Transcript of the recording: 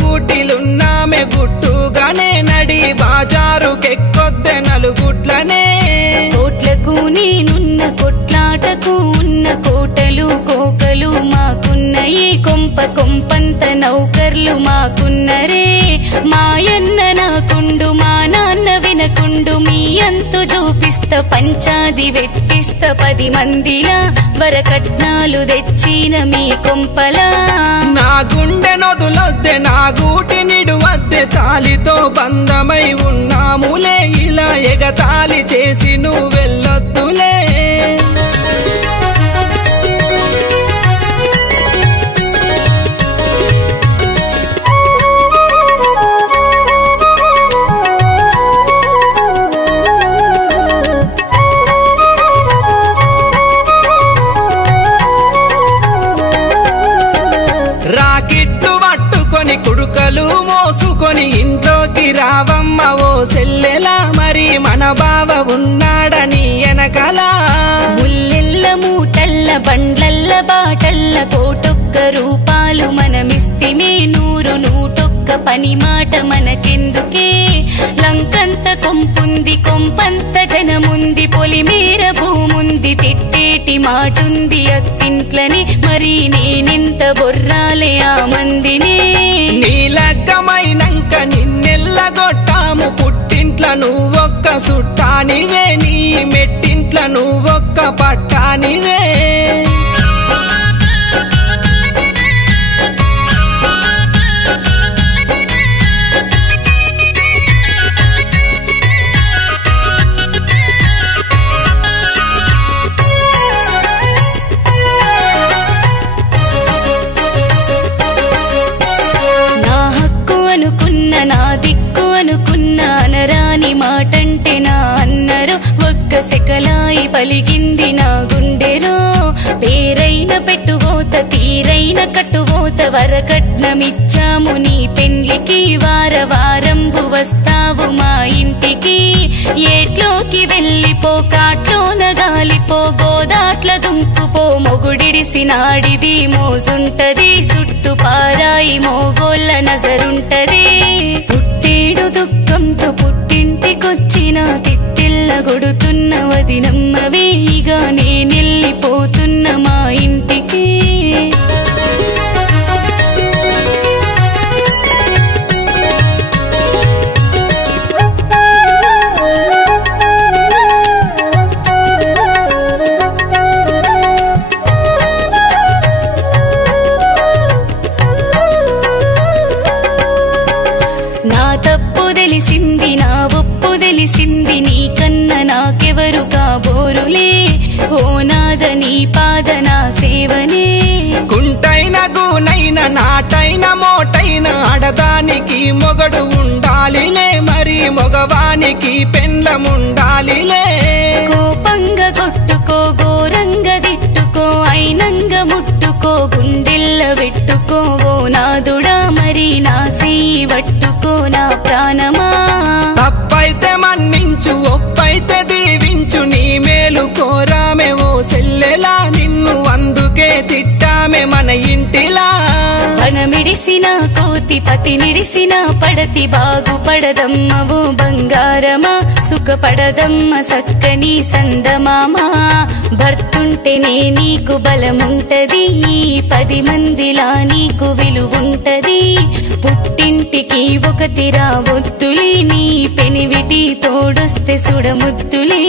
గూటిలున్నామె గుట్టుగానే నడి బాజారుకెక్కొద్దె నలుగుట్లనే కోట్లకు నేనున్న కొట్లాటకు ఉన్న కోటలు కోకలు మాకున్న ఈ కొంప కొంపంత నౌకర్లు మాకున్నరే మాయన్న నాకుండు మా నాన్న వినకుండు మీ అంతు చూపిస్త పంచాది వెట్టిస్త 10 మందిలా వరకట్నాలు తెచ్చిన మీ కొంపలా నా గుండె నొదులొద్దె నా గూటి నిడువద్దె తాలితో బంధమై ఉన్నాములే ఇలా ఎగతాళి చేసి నువ్వెళ్ళొద్దులే రాకిట్లు పట్టుకొని కుడుకలు మోసుకొని ఇంట్లోకి రావమ్మ ఓ సెల్లెలా మరి మన బావ ఉన్నాడని ఎనకల ముల్లెల్ల మూటల్ల బండ్లల్ల బాటల్ల కోటొక్క రూపాలు మనమిస్తిమే 100 101 పని మాట మనకెందుకే లంకంత కొంపుంది కొంపంత జనముంది పొలిమేర భూముంది తిట్టేటి మాటుంది అత్తింట్లని మరి నేనెంత బొర్రాలే ఆ మందిని నీలగ్గమైనంక నిన్నెల్లగొట్టాము పుట్టింట్ల నువ్వొక్క సుట్టానివే నీ మెట్టింట్ల నువ్వొక్క పట్టానివే నా దిక్కు అనుకున్న అనరాని మాటంటే నా అన్నరు ఒక్క సెకలాయి పలిగింది నా గుండెలో పేరైన పెట్టువోత తీరైన కట్టువోత వరకట్నమిచ్చాము నీ పెండ్లికి వారంబు వస్తావు మా ఇంటికి ఏట్లోకి వెళ్ళిపో కాట్లోన గాలిపో గోదాట్ల దుంకుపో మొగుడిడిసి నాడిది మోజుంటది చుట్టు పారాయి మోగోళ్ళ నజరుంటది పుట్టేడు దుఃఖంతో పుట్టింటికొచ్చిన తిట్టిల్ల గొడుతున్న వదినమ్మవేగా నేనెళ్ళిపోతున్న మా ఇంటికి నా తప్పు తెలిసింది నా ఒప్పు తెలిసింది నీకన్న నాకెవరు కాబోరులే ఓ నాద నీ పాద నా సేవనే కుంటైన గూనైన నాటైన మోటైన ఆడదానికి మొగడు ఉండాలిలే మరి మగవానికి పెండ్లముండాలిలే కోపంగా కొట్టుకో ఘోరంగా తిట్టుకో అయినంగ ముట్టుకో గుండెల్ల పెట్టుకో ఓ నాదుడా మరి నా చెయ్యి పట్టుకో నా ప్రాణమా తప్పైతే మన్నించు ఒప్పైతే దీవించు నీ మేలు కోరామే ఓ సెల్లెలా నిన్ను అందుకే తిట్టామే మన ఇంటిలా వనమిడిసిన కోతి పతి నిడిసిన పడతి బాగుపడదమ్మ ఓ బంగారమా సుఖపడదమ్మ సక్కని సందమామా భర్తుంటేనే నీకు బలముంటది 10 మందిలా నీకు విలువుంటది పుట్టింటికి ఒకటి రావొద్దులే నీ పెనివిటి తోడొస్తే సుడముద్దులే